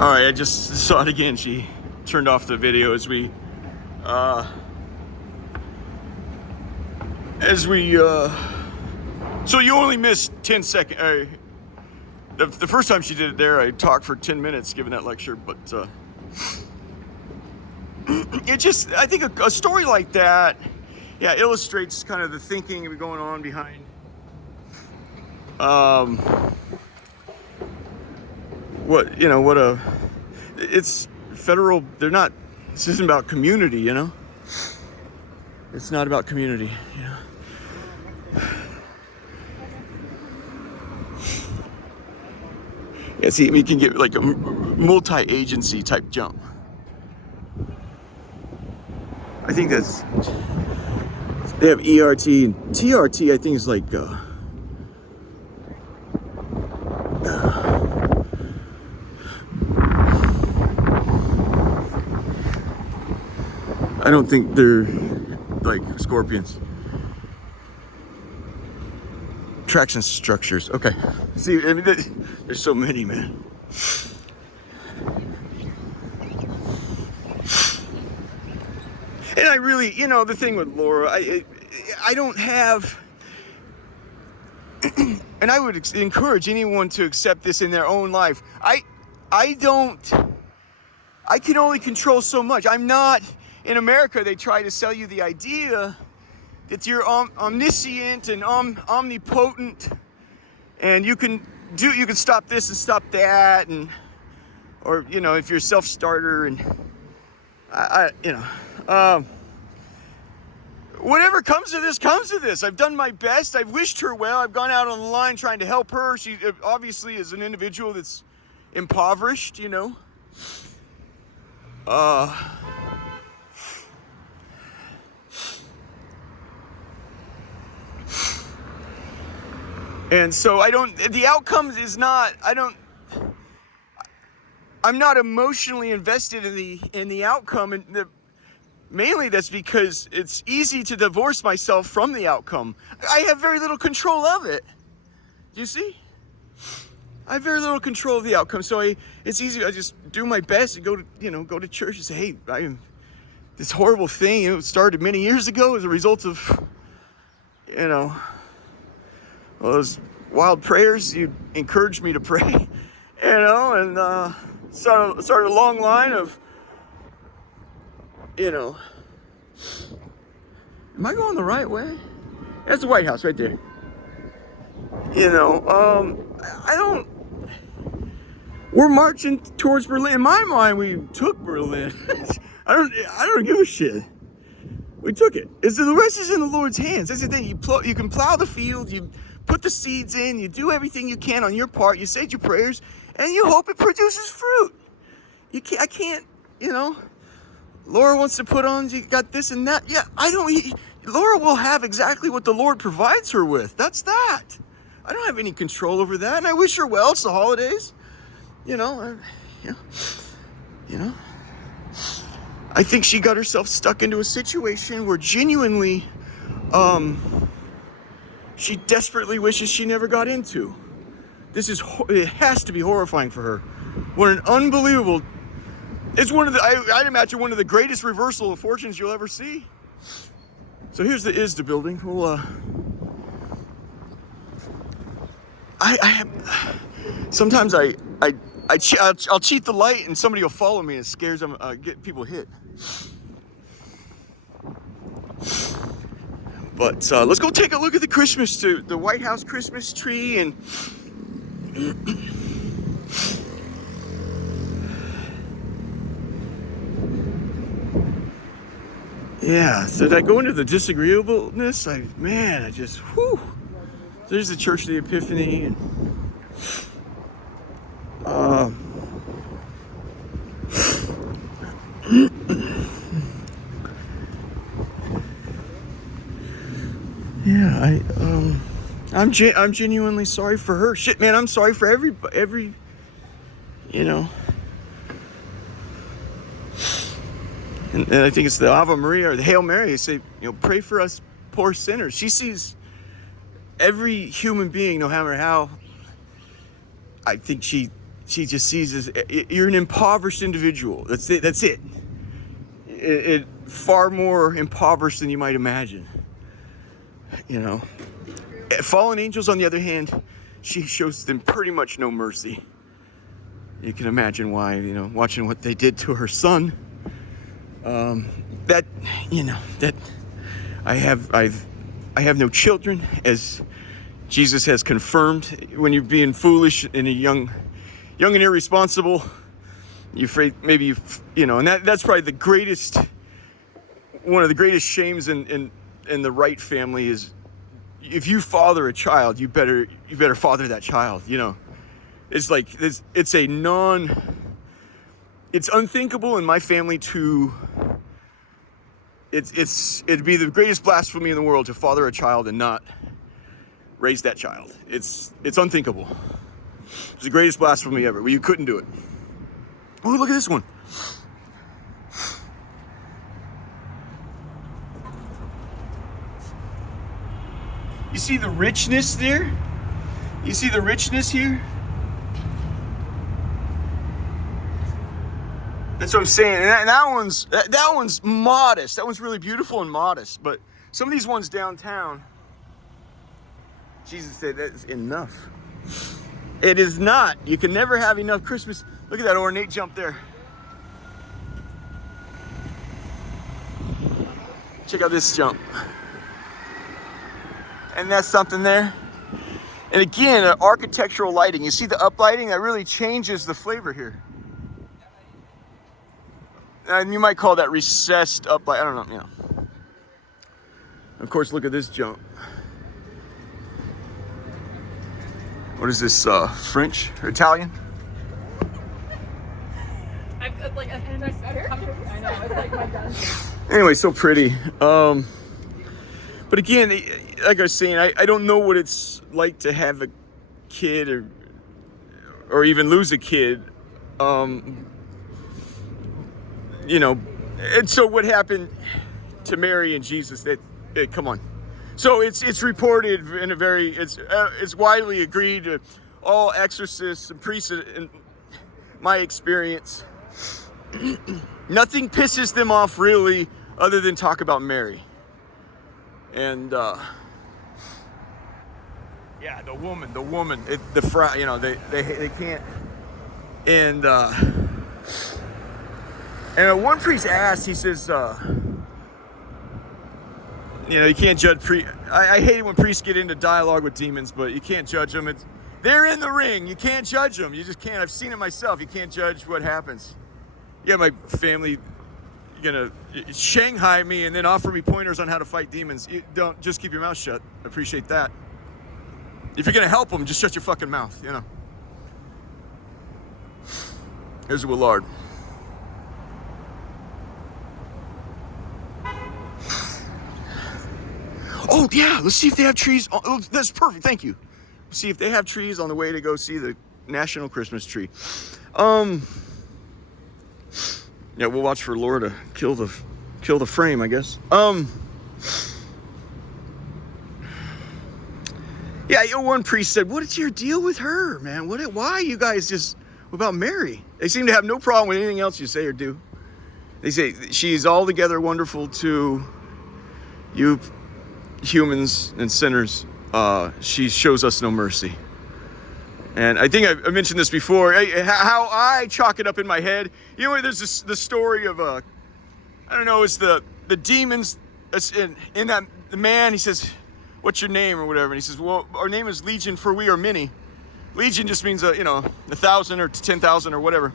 All right, I just saw it again. She turned off the video as we so you only missed 10 seconds. The first time she did it there, I talked for 10 minutes giving that lecture, but it just, I think a story like that, yeah, illustrates kind of the thinking going on behind it's federal, this isn't about community, It's not about community, Yeah, see, we can get like a multi-agency type jump. I think they have ERT and TRT. I think is like I don't think they're like scorpions. Traction structures. Okay. See, I mean, there's so many, man. And I really, the thing with Laura, I don't have, and I would encourage anyone to accept this in their own life. I can only control so much. I'm not, in America, they try to sell you the idea that you're omniscient and omnipotent, and you can stop this and stop that, or if you're a self-starter, and whatever comes to this comes to this. I've done my best. I've wished her well. I've gone out on the line trying to help her. She obviously is an individual that's impoverished, And so the outcomes is not, I'm not emotionally invested in the outcome, and mainly that's because it's easy to divorce myself from the outcome. I have very little control of it. Do you see? I have very little control of the outcome, so it's easy. I just do my best and go to church and say, hey, this horrible thing, it started many years ago as a result of, all those wild prayers you encouraged me to pray, and started a long line of, am I going the right way? That's the White House right there. We're marching towards Berlin. In my mind, we took Berlin. I don't give a shit. We took it. The rest is in the Lord's hands. That's the thing. You can plow the field. You put the seeds in. You do everything you can on your part. You say your prayers, and you hope it produces fruit. I can't. Laura wants to put on. You got this and that. Yeah, Laura will have exactly what the Lord provides her with. That's that. I don't have any control over that, and I wish her well. It's the holidays. I think she got herself stuck into a situation where genuinely, she desperately wishes she never got into. It has to be horrifying for her. What an unbelievable, it's I'd imagine one of the greatest reversal of fortunes you'll ever see. So here's the ISDA building. Well, sometimes I'll cheat the light and somebody will follow me and it scares them, get people hit. But let's go take a look at the White House Christmas tree, and yeah, so did I go into the disagreeableness? There's the Church of the Epiphany, and yeah, I'm genuinely sorry for her. Shit, man, I'm sorry for every. And I think it's the Ave Maria or the Hail Mary. They say, pray for us poor sinners. She sees every human being, no matter how. I think she she just sees as you're an impoverished individual. That's it. That's it. It far more impoverished than you might imagine. You know, fallen angels, on the other hand, she shows them pretty much no mercy. You can imagine why. You know, watching what they did to her son. That I have no children, as Jesus has confirmed. When you're being foolish and young and irresponsible, you afraid maybe and that's probably one of the greatest shames in the right family is if you father a child, you better father that child. You know, it's like this. It's unthinkable in my family to. It'd be the greatest blasphemy in the world to father a child and not raise that child. It's unthinkable. It's the greatest blasphemy ever. Well, you couldn't do it. Oh, look at this one. You see the richness there? You see the richness here? That's what I'm saying. And that one's modest. That one's really beautiful and modest. But some of these ones downtown, Jesus said that's enough. It is not. You can never have enough Christmas. Look at that ornate jump there. Check out this jump. And that's something there. And again, architectural lighting. You see the uplighting? That really changes the flavor here. And you might call that recessed uplight. I don't know, Of course, look at this jump. What is this, French or Italian? It's like a nice sweater. I know, it's like my dad. Anyway, so pretty. But again, like I was saying, I don't know what it's like to have a kid or even lose a kid. And so what happened to Mary and Jesus? Come on. So it's reported in it's widely agreed to all exorcists and priests, in my experience, nothing pisses them off really, other than talk about Mary. And the woman, they can't. And one priest asked, he says, you can't judge I hate it when priests get into dialogue with demons, but you can't judge them. They're in the ring. You can't judge them. You just can't. I've seen it myself. You can't judge what happens. Yeah, my family gonna Shanghai me and then offer me pointers on how to fight demons. You don't, just keep your mouth shut. I appreciate that. If you're gonna help them, just shut your fucking mouth. Here's Willard. Oh, yeah, let's see if they have trees. Oh, that's perfect, thank you. See if they have trees on the way to go see the National Christmas Tree. Yeah, we'll watch for Laura to kill the frame, I guess. Yeah, one priest said, what is your deal with her, man? Why you guys just, about Mary? They seem to have no problem with anything else you say or do. They say, she's altogether wonderful to you humans and sinners. She shows us no mercy. And I think I mentioned this before, how I chalk it up in my head. There's the story of I don't know, it's the demons in that the man, he says, what's your name or whatever? And he says, well, our name is Legion, for we are many. Legion just means 1,000 or 10,000 or whatever.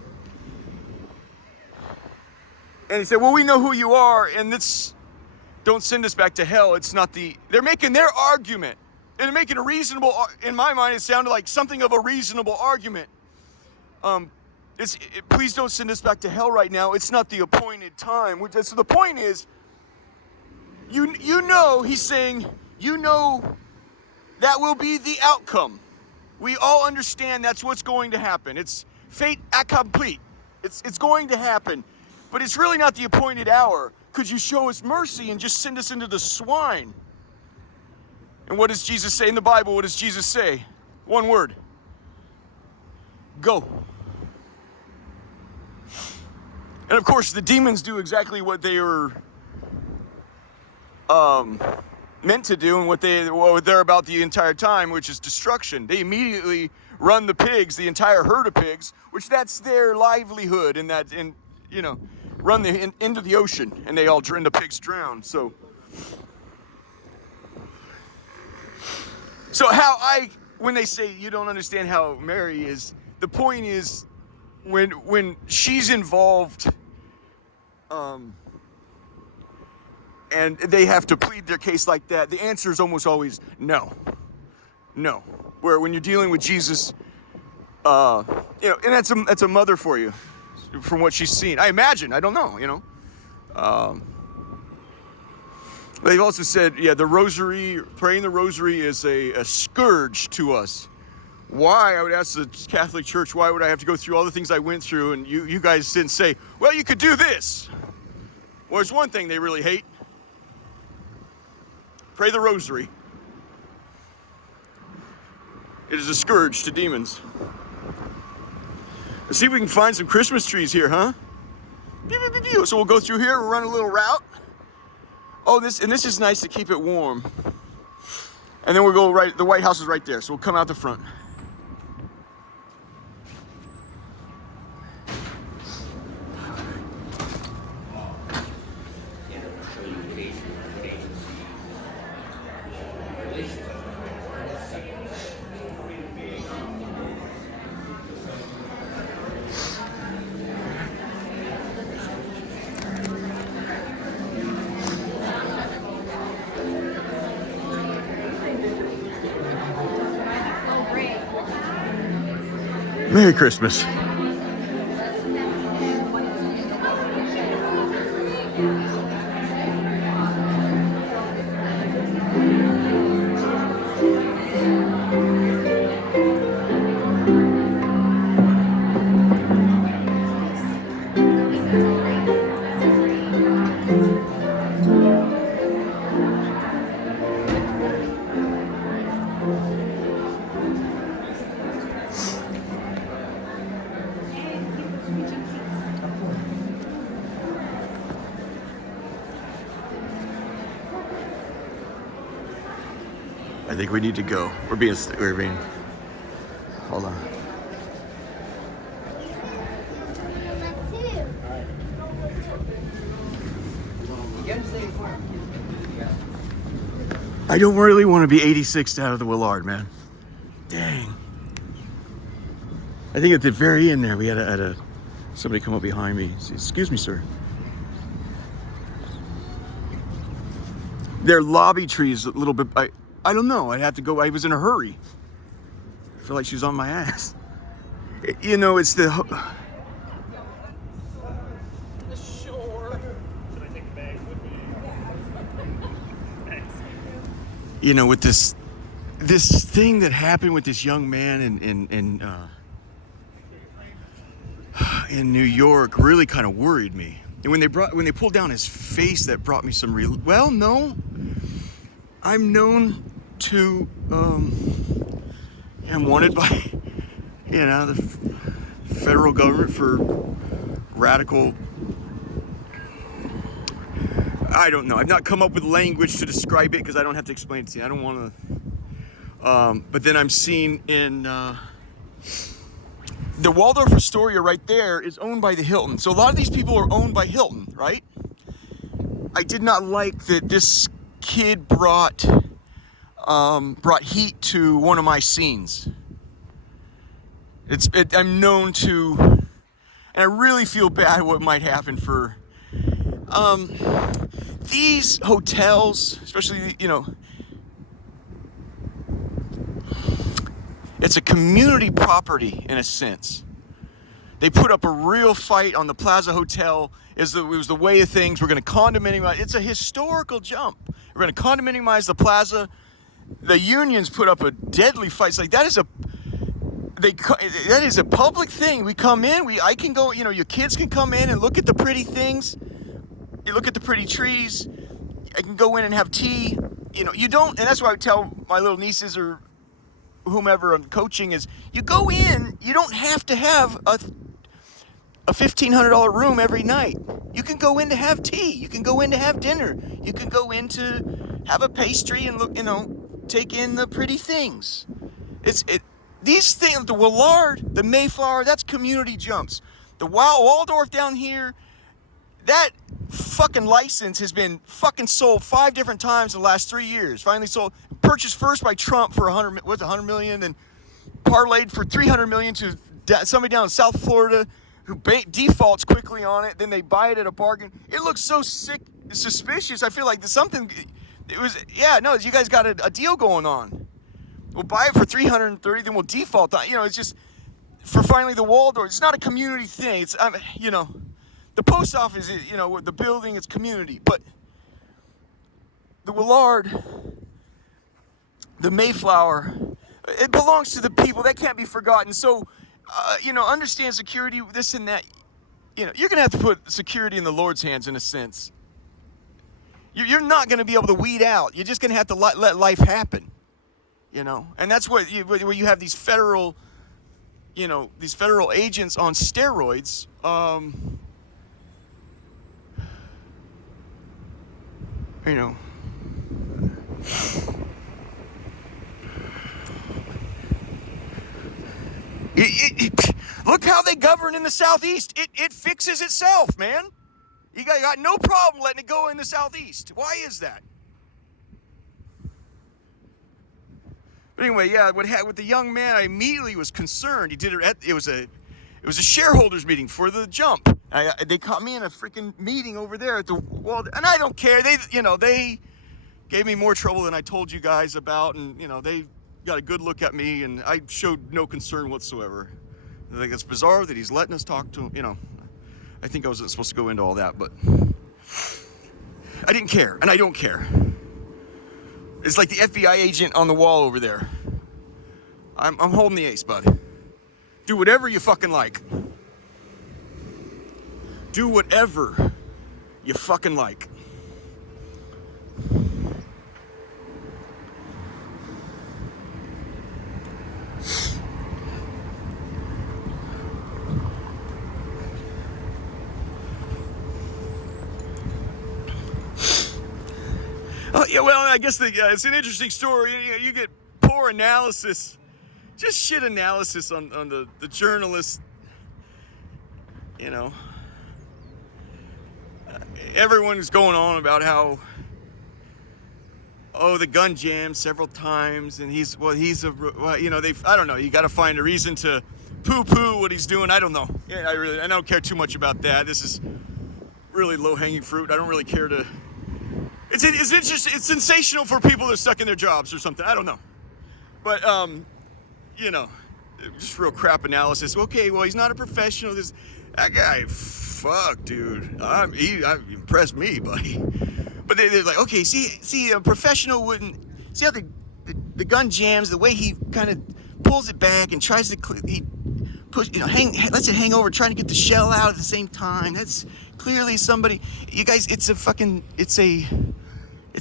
And he said, well, we know who you are, and don't send us back to hell. They're making their argument. And they're making a reasonable, in my mind, it sounded like something of a reasonable argument. Please don't send us back to hell right now. It's not the appointed time. So the point is, he's saying, that will be the outcome. We all understand that's what's going to happen. It's fate accompli. It's going to happen. But it's really not the appointed hour. Could you show us mercy and just send us into the swine? And what does Jesus say in the Bible? What does Jesus say? One word. Go. And of course, the demons do exactly what they were meant to do and what they're about the entire time, which is destruction. They immediately run the pigs, the entire herd of pigs, which that's their livelihood, and run into the ocean, and the pigs drown. So when they say you don't understand how Mary is, the point is when she's involved, and they have to plead their case like that, the answer is almost always no. Where when you're dealing with Jesus, and that's a mother for you, from what she's seen. I imagine. I don't know. They've also said, the rosary, praying the rosary is a scourge to us. Why? I would ask the Catholic Church, why would I have to go through all the things I went through? And you guys didn't say, well, you could do this. Well, there's one thing they really hate. Pray the rosary. It is a scourge to demons. Let's see if we can find some Christmas trees here, huh? So we'll go through here, we'll run a little route. Oh, this is nice to keep it warm. And then we'll go right, the White House is right there, so we'll come out the front. Merry Christmas. I think we need to go. We're being, hold on. I don't really want to be 86th out of the Willard, man. Dang. I think at the very end there, we had somebody come up behind me. Excuse me, sir. They're lobby trees a little bit. I don't know. I'd have to go. I was in a hurry. I feel like she was on my ass. It's the shore. Should I take the bag with me? Thanks. With this thing that happened with this young man in New York really kind of worried me. And when they pulled down his face, that brought me some real. Well, no. I'm known to am wanted by the federal government for radical. I don't know. I've not come up with language to describe it because I don't have to explain it to you. I don't want to. But then I'm seen in the Waldorf Astoria right there is owned by the Hilton. So a lot of these people are owned by Hilton, right? I did not like that this kid brought heat to one of my scenes. I'm known to, and I really feel bad what might happen for these hotels, especially it's a community property in a sense. They put up a real fight on the Plaza Hotel. It was the way of things. We're going to condominiumize. It's a historical jump. We're going to condominiumize the Plaza. The unions put up a deadly fight. It's like that is a public thing. We come in. I can go. Your kids can come in and look at the pretty things. You look at the pretty trees. I can go in and have tea. You don't. And that's why I tell my little nieces or whomever I'm coaching is you go in. You don't have to have a $1,500 room every night. You can go in to have tea. You can go in to have dinner. You can go in to have a pastry and look, take in the pretty things. These things, the Willard, the Mayflower, that's community jumps. The Waldorf down here, that fucking license has been fucking sold 5 different times in the last 3 years. Finally sold, purchased first by Trump for $100 million, then parlayed for $300 million to somebody down in South Florida who defaults quickly on it. Then they buy it at a bargain. It looks so sick, suspicious. I feel like there's something. You guys got a deal going on. We'll buy it for $330, then we'll default on. It's just for finally the Waldorf. It's not a community thing. It's the post office is the building. It's community, but the Willard, the Mayflower, it belongs to the people. That can't be forgotten. So, understand security, this and that. You're going to have to put security in the Lord's hands in a sense. You're not going to be able to weed out. You're just going to have to let life happen. And that's where you have these federal, these federal agents on steroids. Look how they govern in the Southeast. It fixes itself, man. You got no problem letting it go in the Southeast. Why is that? But anyway, with the young man, I immediately was concerned. He did it it was a shareholders meeting for the jump. They caught me in a freaking meeting over there at the Wald, and I don't care. They gave me more trouble than I told you guys about, and they got a good look at me, and I showed no concern whatsoever. I think it's bizarre that he's letting us talk to him. I think I wasn't supposed to go into all that, but I didn't care, and I don't care. It's like the FBI agent on the wall over there. I'm holding the ace, bud. Do whatever you fucking like. Do whatever you fucking like. I guess it's an interesting story. You get poor analysis, just shit analysis on the journalists. Everyone is going on about how, the gun jammed several times, and I don't know. You got to find a reason to poo-poo what he's doing. I don't know. I don't care too much about that. This is really low-hanging fruit. I don't really care to. It's interesting. It's sensational for people that are stuck in their jobs or something. I don't know, but just real crap analysis. Okay, well, he's not a professional. That guy, fuck, dude. He impressed me, buddy. But they're like, okay, see, a professional wouldn't see how the gun jams. The way he kind of pulls it back and tries to he push, lets it hang over, trying to get the shell out at the same time. That's clearly somebody. You guys, it's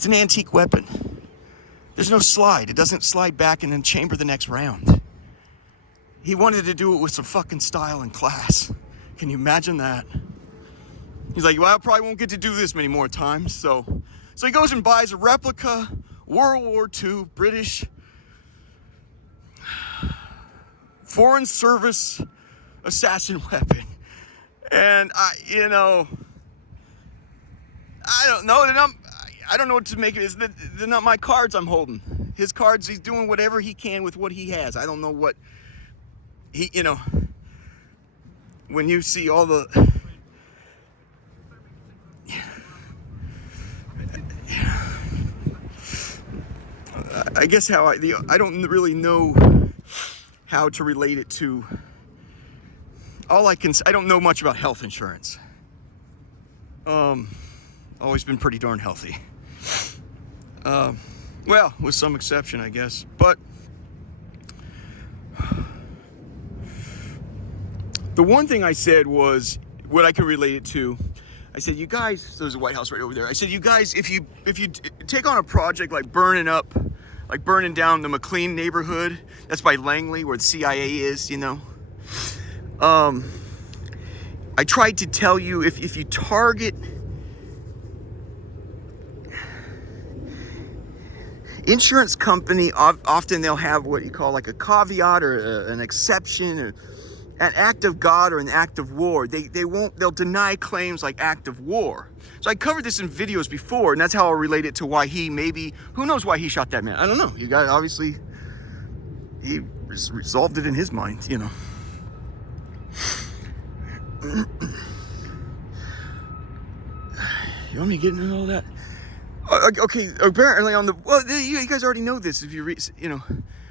an antique weapon. There's no slide. It doesn't slide back and then chamber the next round. He wanted to do it with some fucking style and class. Can you imagine that? He's like, well, I probably won't get to do this many more times. So he goes and buys a replica World War II British Foreign Service assassin weapon. And I don't know. I don't know what to make of it. They're not my cards I'm holding. His cards, he's doing whatever he can with what he has. I don't know what he, when you see all the, I guess I don't really know how to relate it to, I don't know much about health insurance. Always been pretty darn healthy. Well, with some exception, I guess. But the one thing I said was what I can relate it to. I said, you guys, there's a White House right over there. I said, you guys, if you take on a project like burning down the McLean neighborhood, that's by Langley, where the CIA is, I tried to tell you, if you target insurance company, often they'll have what you call like a caveat or an exception, or an act of God or an act of war. They'll deny claims like act of war. So I covered this in videos before, and that's how I'll relate it to why who knows why he shot that man. I don't know. You got, obviously, he resolved it in his mind, you know. You want me getting into all that? Okay, apparently you guys already know this. If you read,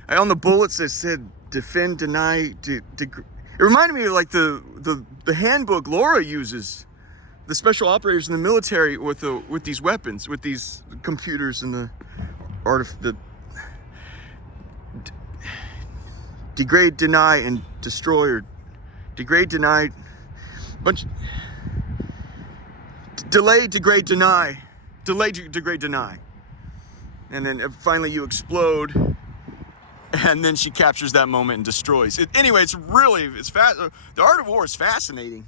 on the bullets that said defend, deny, it reminded me of like the handbook Laura uses, the special operators in the military with these weapons, with these computers and the degrade, deny, and destroy, or degrade, deny, delay, degrade, deny. Delay, degrade, deny. And then finally you explode, and then she captures that moment and destroys it. Anyway, it's fast. The art of war is fascinating.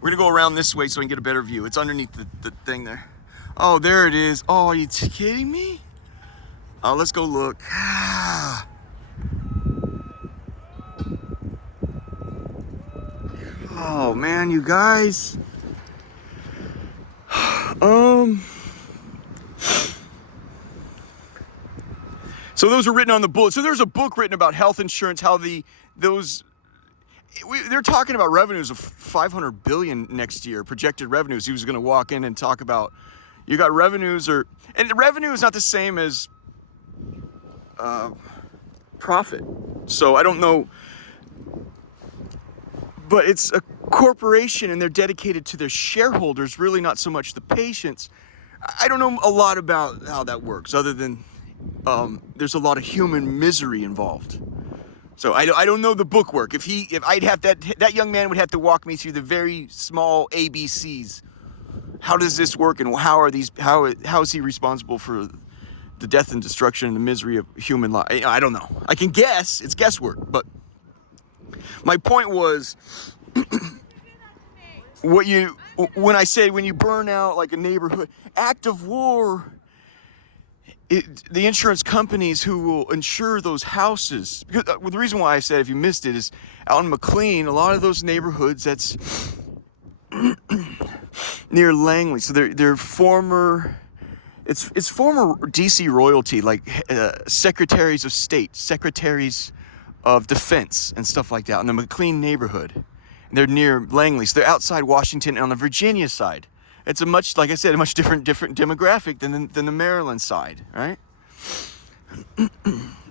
We're gonna go around this way so we can get a better view. It's underneath the thing there. Oh, there it is. Oh, are you kidding me? Oh, let's go look. Oh man, you guys. So those are written on the bullet. So there's a book written about health insurance, how they're talking about revenues of 500 billion next year, projected revenues. He was going to walk in and talk about, you got revenues, and the revenue is not the same as profit. So I don't know, but it's a corporation and they're dedicated to their shareholders, really not so much the patients. I don't know a lot about how that works, other than there's a lot of human misery involved. So I don't know the bookwork. If I'd have that young man would have to walk me through the very small ABCs. How does this work, and how is he responsible for the death and destruction and the misery of human life? I don't know. I can guess. It's guesswork. But my point was, when I said when you burn out like a neighborhood, act of war. The insurance companies who will insure those houses, because the reason why I said, if you missed it, is out in McLean, a lot of those neighborhoods that's near Langley. So they're former, it's former DC royalty, like secretaries of state, secretaries of defense and stuff like that in the McLean neighborhood. And they're near Langley. So they're outside Washington on the Virginia side. It's like I said, a much different demographic than the Maryland side, right?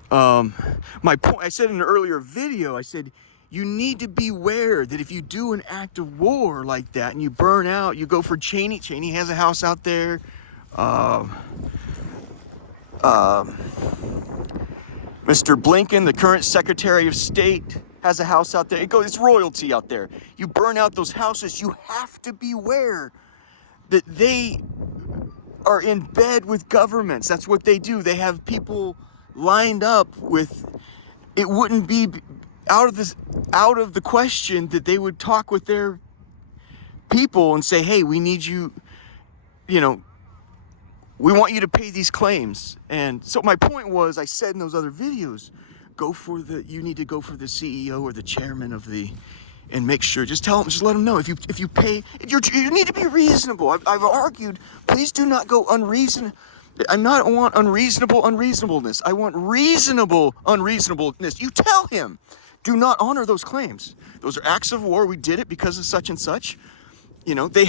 My point, I said in an earlier video, I said, you need to beware that if you do an act of war like that and you burn out, you go for Cheney. Cheney has a house out there. Mr. Blinken, the current Secretary of State, has a house out there. It's royalty out there. You burn out those houses, you have to beware that they are in bed with governments. That's what they do. They have people lined up with. It wouldn't be out of the question that they would talk with their people and say, hey, we need you, we want you to pay these claims. And so my point was, I said in those other videos, you need to go for the CEO or the chairman of and make sure, just let them know, if you pay, you need to be reasonable. I've argued, please do not go unreasonable. I don't want unreasonableness. I want reasonable unreasonableness. You tell him, do not honor those claims. Those are acts of war. We did it because of such and such. They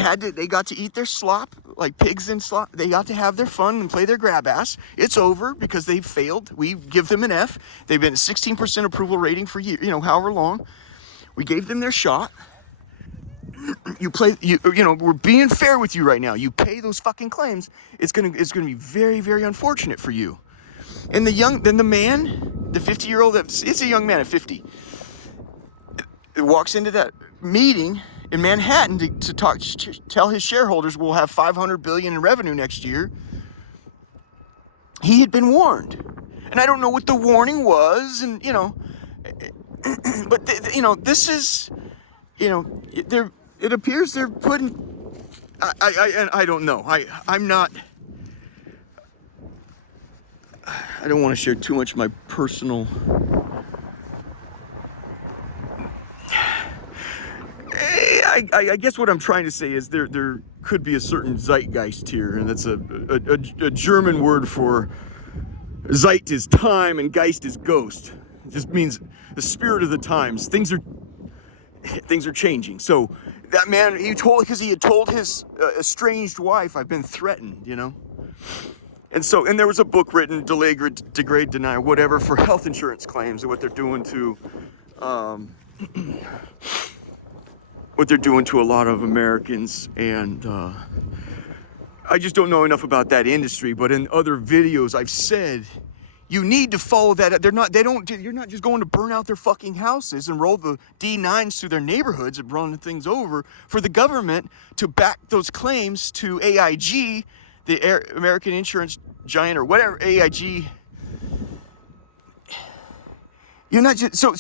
got to eat their slop like pigs in slop. They got to have their fun and play their grab ass. It's over because they failed. We give them an F. They've been at 16% approval rating for however long. We gave them their shot. We're being fair with you right now. You pay those fucking claims. It's gonna be very, very unfortunate for you. And the man, the 50-year-old, it's a young man at 50, walks into that meeting in Manhattan to tell his shareholders we'll have $500 billion in revenue next year. He had been warned, and I don't know what the warning was, and but this is you know, it appears they're putting. I don't know. I'm not. I don't want to share too much of my personal. I guess what I'm trying to say is there could be a certain zeitgeist here, and that's a German word for Zeit is time and Geist is ghost. It just means the spirit of the times. Things are changing. So that man, because he had told his estranged wife, I've been threatened, you know. And there was a book written, Delay, Degrade, Deny, whatever, for health insurance claims and what they're doing to a lot of Americans. And I just don't know enough about that industry, but in other videos I've said, you need to follow that. You're not just going to burn out their fucking houses and roll the D9s through their neighborhoods and run things over for the government to back those claims to AIG, the American insurance giant, or whatever, AIG. You're not just, so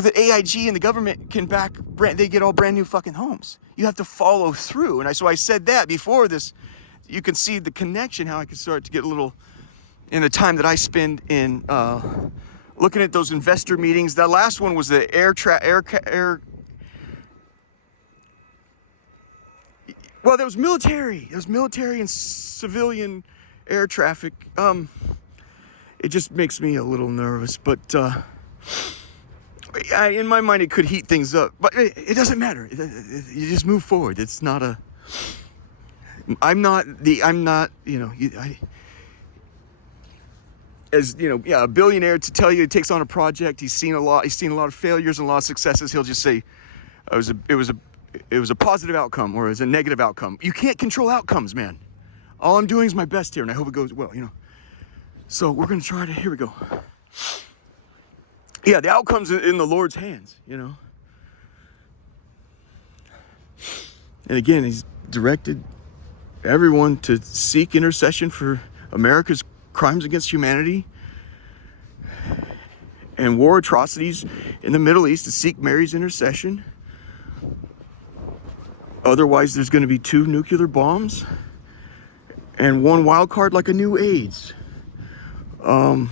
that AIG and the government can they get all brand new fucking homes. You have to follow through. And so I said that before this, you can see the connection, how I can start to get a little, in the time that I spend in looking at those investor meetings. That last one was the well, there was military. There was military and civilian air traffic. It just makes me a little nervous, but in my mind, it could heat things up. But it doesn't matter. You just move forward. It's not a. I'm not. You know. As you know, yeah, a billionaire to tell you he takes on a project. He's seen a lot. He's seen a lot of failures and a lot of successes. He'll just say, it was a positive outcome or it was a negative outcome. You can't control outcomes, man. All I'm doing is my best here, and I hope it goes well, you know. So we're gonna try to. Here we go. Yeah, the outcome's in the Lord's hands, you know. And again, He's directed everyone to seek intercession for America's crimes against humanity and war atrocities in the Middle East, to seek Mary's intercession. Otherwise, there's going to be 2 nuclear bombs and 1 wild card like a new AIDS. And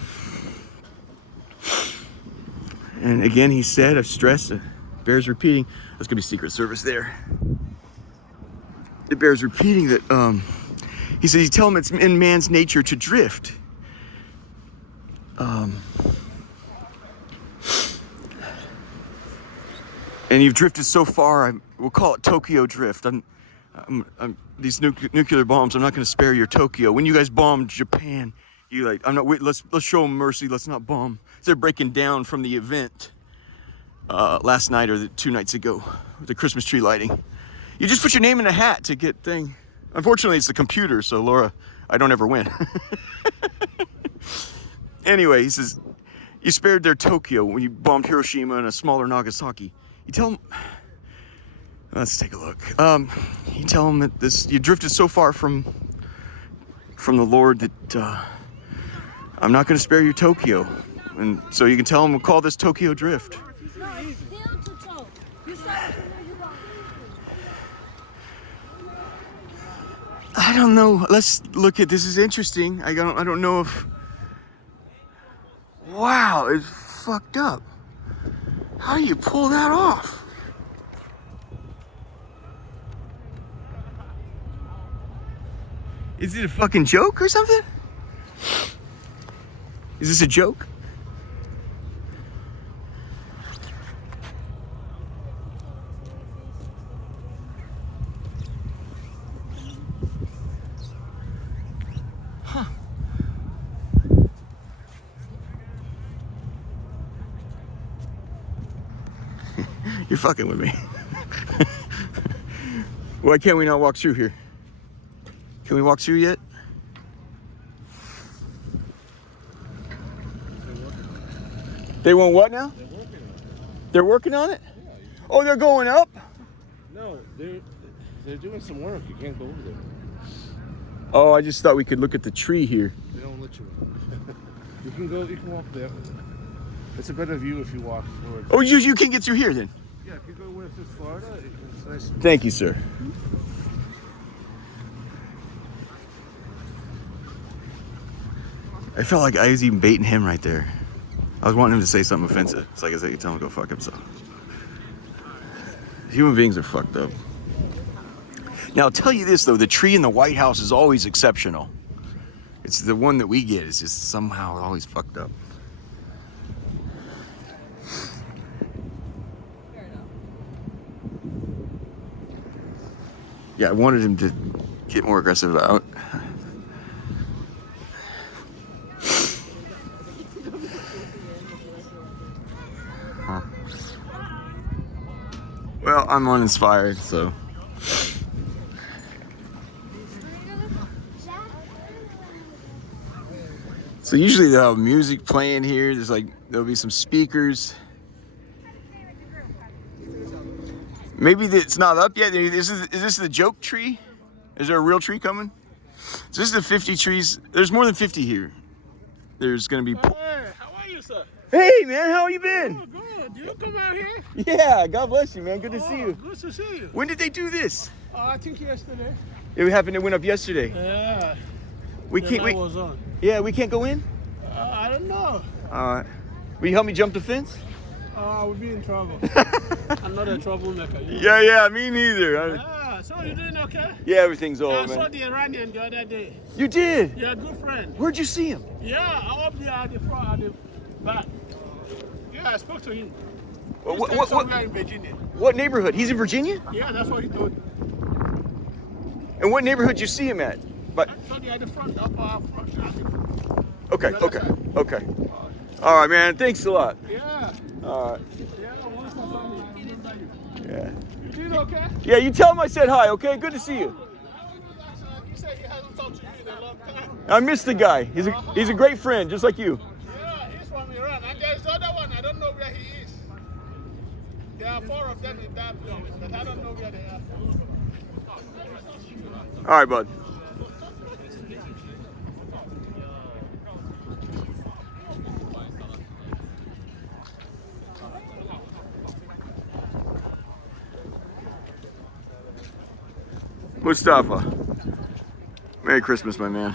again, he said, I've stressed, it bears repeating, there's going to be Secret Service there. It bears repeating that he says, you tell him it's in man's nature to drift. And you've drifted so far, we'll call it Tokyo drift. These nuclear bombs, I'm not going to spare your Tokyo. When you guys bombed Japan, you like, let's show them mercy, let's not bomb. They're breaking down from the event last night or 2 nights ago, with the Christmas tree lighting. You just put your name in a hat to get thing. Unfortunately, it's the computer, so Laura, I don't ever win. Anyway, he says, you spared their Tokyo when you bombed Hiroshima and a smaller Nagasaki. You tell them, let's take a look. You tell them that you drifted so far from the Lord that I'm not going to spare your Tokyo. And so you can tell them we'll call this Tokyo drift. I don't know. Let's look at this. Is interesting. I don't know if. Wow, it's fucked up. How do you pull that off? Is it a fucking joke or something? Is this a joke? Huh. You're fucking with me. Why can't we not walk through here? Can we walk through yet? They won't what now? They're working on it. Yeah, oh, they're going up? No, they're doing some work. You can't go over there. Oh, I just thought we could look at the tree here. They don't let you. You can walk there. It's a better view if you walk towards. Oh, you can get through here then? Yeah, Yeah, if you go west of Florida, it's nice. Thank you, sir. I felt like I was even baiting him right there. I was wanting him to say something offensive. It's like I said, you tell him to go fuck himself. Human beings are fucked up. Now, I'll tell you this, though. The tree in the White House is always exceptional. It's the one that we get is just somehow always fucked up. Yeah, I wanted him to get more aggressive about. Huh. Well, I'm uninspired, so. So usually they'll have music playing here. There'll be some speakers. Maybe it's not up yet. Is this the joke tree? Is there a real tree coming? So this is the 50 trees. There's more than 50 here. There's gonna be. Hey, how are you, sir? Hey man, how you been? Oh, good. Did you come out here? Yeah, God bless you, man. Good to see you. Good to see you. When did they do this? I think yesterday. It happened. It went up yesterday. Yeah. We the can't. light was on. Yeah, we can't go in. I don't know. Will you help me jump the fence? I would be in trouble. I'm not a troublemaker. You know? Yeah, me neither. So you doing okay? Yeah, everything's all I right, saw man. the Iranian the other day. You did? You're a good friend. Where'd you see him? Yeah, I up there at the front, at the back. Yeah, I spoke to him. What In Virginia. What neighborhood? He's in Virginia? Yeah, that's what he told me. And what neighborhood you see him at? But So they at the front, upper front. okay. All right, man. Thanks a lot. Yeah. All right. Yeah, once I saw him, I remember you. Yeah. You doing okay? Yeah, you tell him I said hi. Okay. Good to see you. He said he hasn't talked to you in a long time. I miss the guy. He's a great friend, just like you. Yeah, he's from Iran. And there's the other one, I don't know where he is. There are 4 of them in that place, but I don't know where they are. All right, bud. Mustafa. Merry Christmas, my man.